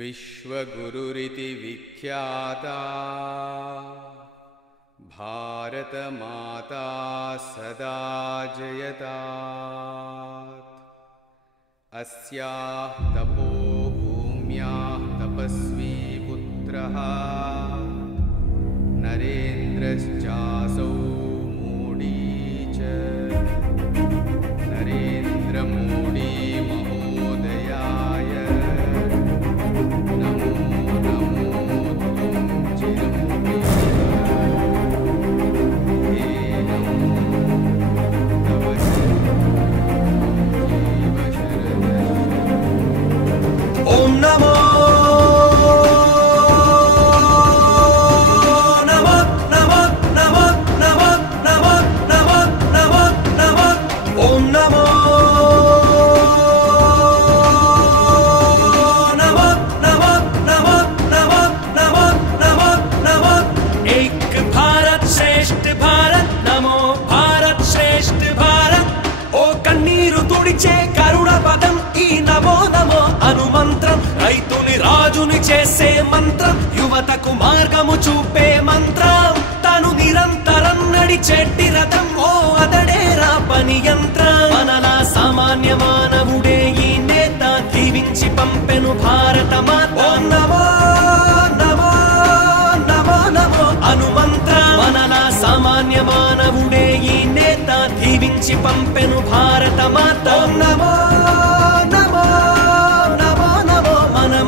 विश्वगुरुरिति विख्याता भारतमाता सदा जयतात्। अस्याः तपोभूम्याः तपस्वी पुत्रः नरेन्द्रश्चासौ मोडी च। नरेन्द्र मोडी महोदयाय नमो नमो तुम ओम नमो नमो नमो नमो नमो नमो नमो नमो नमो ओम नमो नमो नमो नमो नमो नमो नमो नमो। एक भारत श्रेष्ठ भारत नमो भारत श्रेष्ठ भारत। ओ कन्नीरु तुडिचे करुण पदं ई नमो नमो అనుమంత్రం రైతుని రాజుని చేసే మంత్రం యువతకు మార్గము చూపే మంత్రం తను నిరంతరం నడిచేటి రథం ఓ అతడేరా పని యంత్రం మనలా సామాన్య మానవుడే ఈ నేత దీవించి పంపెను భారత మాత నమో నమో నమో నమో అనుమంత్రం మనలా సామాన్య మానవుడే ఈ నేత దీవించి పంపెను భారత మాత నమో నమో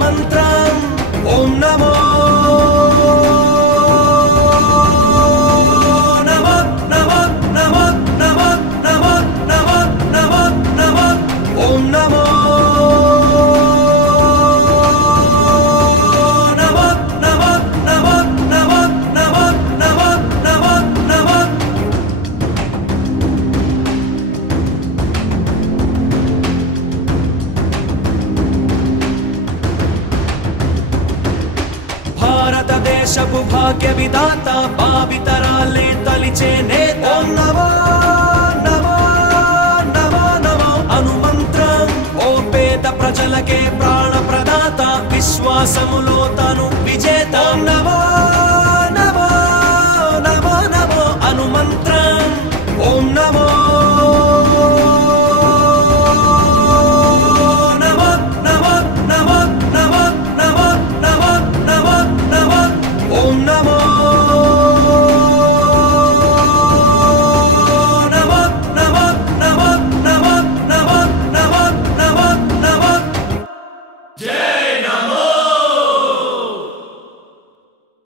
మంత్రం ఓం నమో నమో నమో నమో నమో నమో నమో నమో నమో ఓం నమో నమో నమో నమో నమో నమో నమో నమో నమో। భారతదేశపు భాగ్య విధాత భావితరాలే తలిచే నేత నమో నమో నమో నమో అనుమంత్రం ఓ పేద ప్రజలకే ప్రాణ ప్రదాత విశ్వాసములో తను